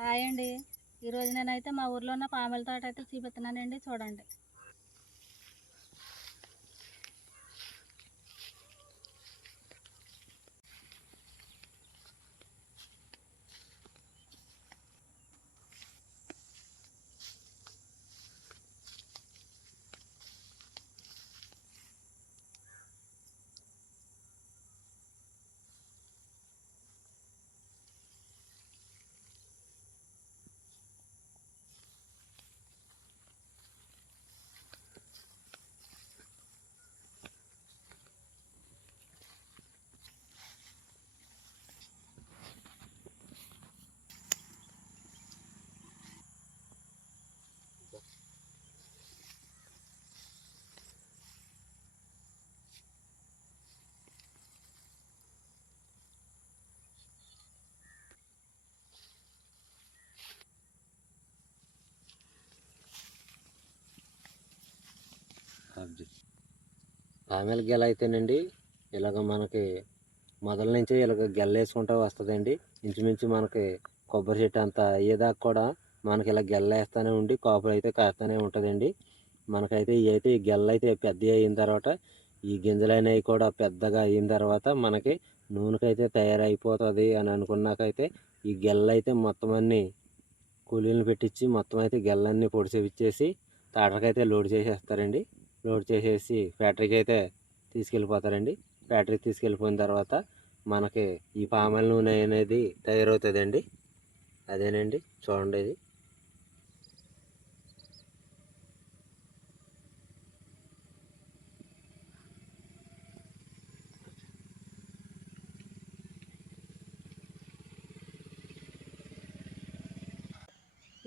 Hi అండి. ఈరోజు నేనైతే మా ఊర్లో ఉన్న పాముల తోట అయితే చూపిస్తున్నానండి, చూడండి. పామెల గెల అయితేనండి ఇలాగ మనకి మొదల నుంచి ఇలాగ గెల వేసుకుంటూ వస్తుందండి. ఇంచుమించు మనకి కొబ్బరి చెట్టు అంత అయ్యేదాకా కూడా మనకి ఇలా గెల్ల వేస్తూనే ఉండి కాపులు అయితే కాస్తూనే ఉంటుందండి. మనకైతే ఈ గెల్ల అయితే పెద్ద అయిన తర్వాత ఈ గింజలు అనేవి కూడా పెద్దగా అయిన తర్వాత మనకి నూనెకైతే తయారైపోతుంది అని అనుకున్నాకైతే ఈ గెల్ల అయితే మొత్తం అన్ని కూలీలను పెట్టించి మొత్తం అయితే గెల్లన్నీ పొడిసేపిచ్చేసి తాటకైతే లోడ్ చేసేస్తారండి. లోడ్ చేసేసి ఫ్యాక్టరీకి అయితే తీసుకెళ్ళిపోతారండి. ఫ్యాక్టరీకి తీసుకెళ్ళిపోయిన తర్వాత మనకి ఈ పామాయిల్ నూనె అనేది తయారవుతుందండి. అదేనండి, చూడండి. ఇది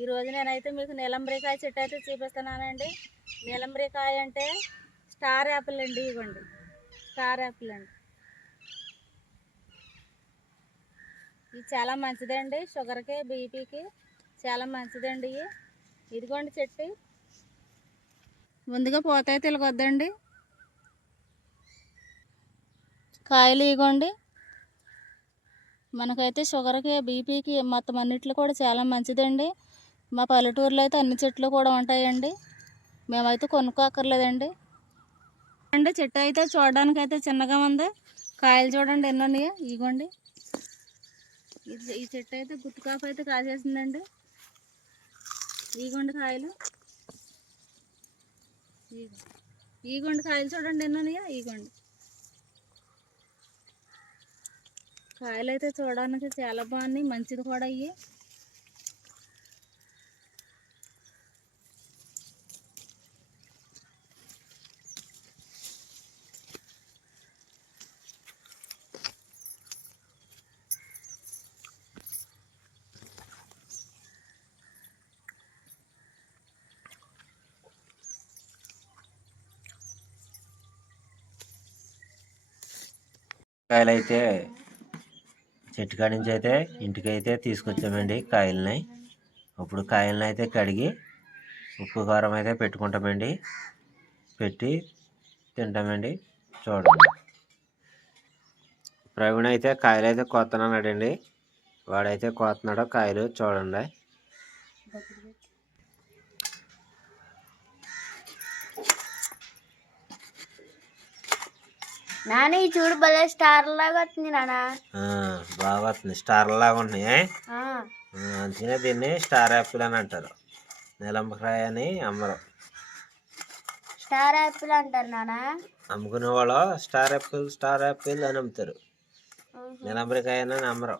ఈరోజు నేనైతే మీకు నీలంబరికాయ చెట్టు అయితే చూపిస్తున్నానండి. నీలంబరికాయ అంటే స్టార్ యాపిల్ అండి. ఇవ్వండి, స్టార్ యాపిల్ అండి. ఇది చాలా మంచిదండి, షుగర్కి బీపీకి చాలా మంచిదండి. ఇదిగోండి చెట్టు. ముందుగా పోతాయి తెలియకొద్దండి. కాయలు ఇగోండి. మనకైతే షుగర్కి బీపీకి మొత్తం అన్నిట్లో కూడా చాలా మంచిదండి. మా పల్లెటూరులో అయితే అన్ని చెట్లు కూడా ఉంటాయండి. మేమైతే కొనుక్కోక్కర్లేదండి. అంటే చెట్టు అయితే చూడడానికి అయితే చిన్నగా ఉంది. కాయలు చూడండి ఎన్ని ఉన్నాయో. ఇగోండి, ఈ చెట్టు అయితే గుత్తుకాపు అయితే కాసేసిందండి. ఇగోండి కాయలు. ఇగోండి కాయలు చూడండి ఎన్ని ఉన్నాయో. ఇగోండి కాయలు అయితే చూడడానికి చాలా బాగున్నాయి, మంచిది కూడా అయ్యి. కాయలు అయితే చెట్టు కాడి నుంచి అయితే ఇంటికైతే తీసుకొచ్చామండి కాయలని. ఇప్పుడు కాయలను అయితే కడిగి ఉప్పు కారం అయితే పెట్టుకుంటామండి. పెట్టి తింటామండి. చూడండి, ప్రవీణ్ అయితే కాయలు అయితే కోస్తున్నాడండి. వాడైతే కోస్తున్నాడు కాయలు, చూడండి. నాని చూడు, భలే స్టార్ లాగా వస్తుంది నాన్న. బాగా వస్తుంది, స్టార్ లాగా ఉంటున్నాయి. అందుకనే దీన్ని స్టార్ యాపిల్ అని అంటారు. నీలంబకాయ అని అమ్మరు, స్టార్ యాపిల్ అంటారు నాన్న. అమ్ముకునే వాళ్ళు స్టార్ యాపిల్ అని అమ్ముతారు. నీలంబరికాయ అని అమ్మరు.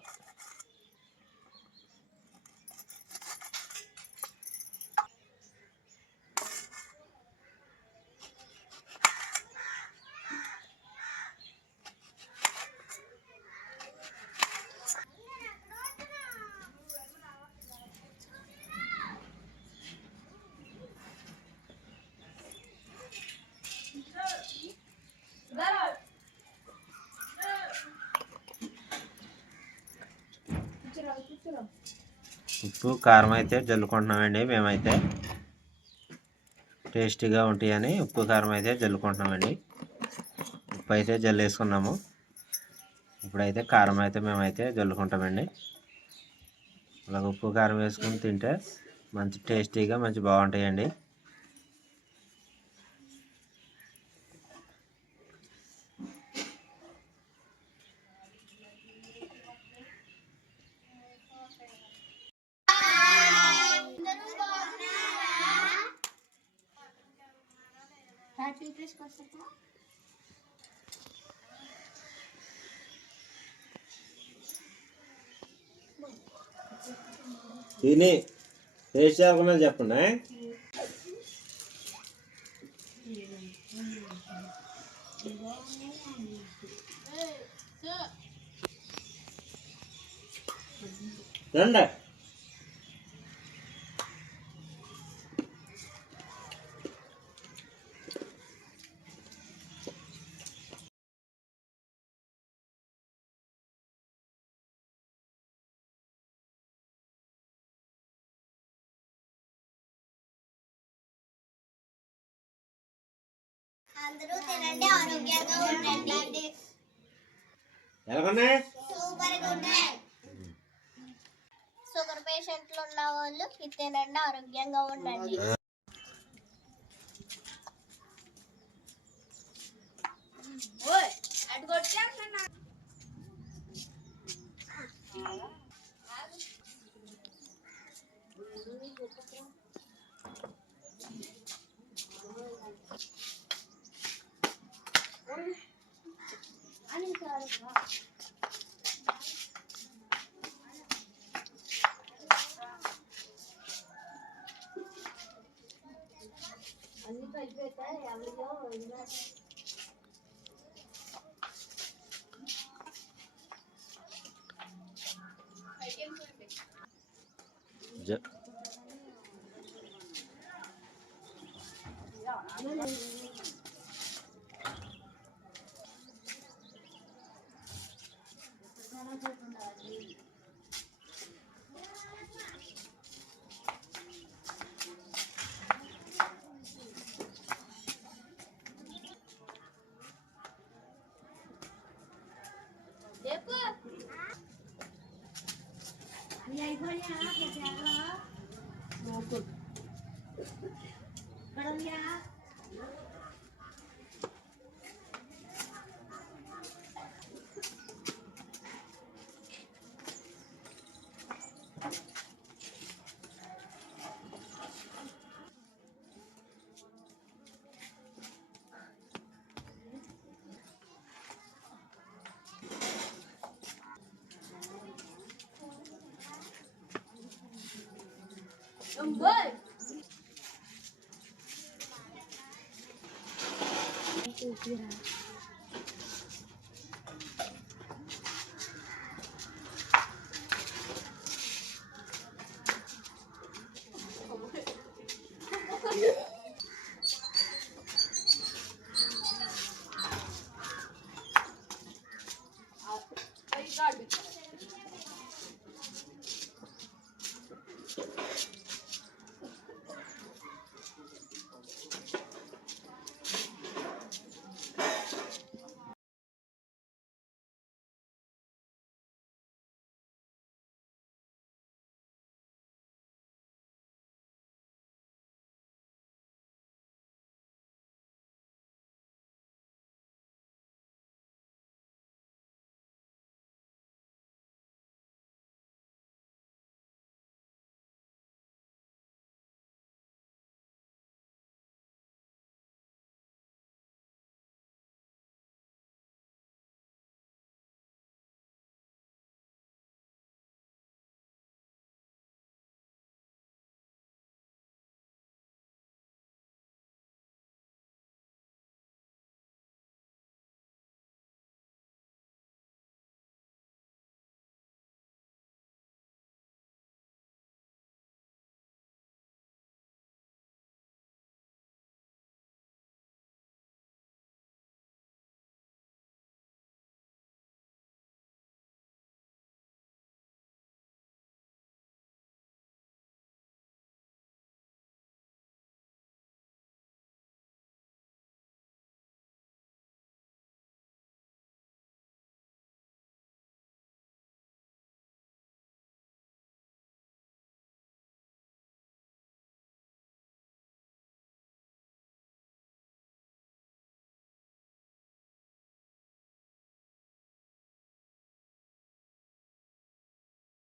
ఉప్పు కారం అయితే జల్లుకుంటున్నామండి. మేమైతే టేస్టీగా ఉంటాయని ఉప్పు కారం అయితే జల్లుకుంటున్నామండి. ఉప్పు అయితే జల్లేసుకున్నాము. ఇప్పుడైతే కారం అయితే మేమైతే జల్లుకుంటామండి. అలాగ ఉప్పు కారం వేసుకొని తింటే మంచి టేస్టీగా మంచి బాగుంటాయండి. తిని టేస్ట్ చేయకుండా చెప్పండి. రండి. అందరూ తినండి, ఆరోగ్యంగా ఉండండి. ఎలాగన్నాయి? సూపర్గా ఉన్నాయి. షుగర్ పేషెంట్లు ఉన్న వాళ్ళు ఇది తినండి, ఆరోగ్యంగా ఉండండి.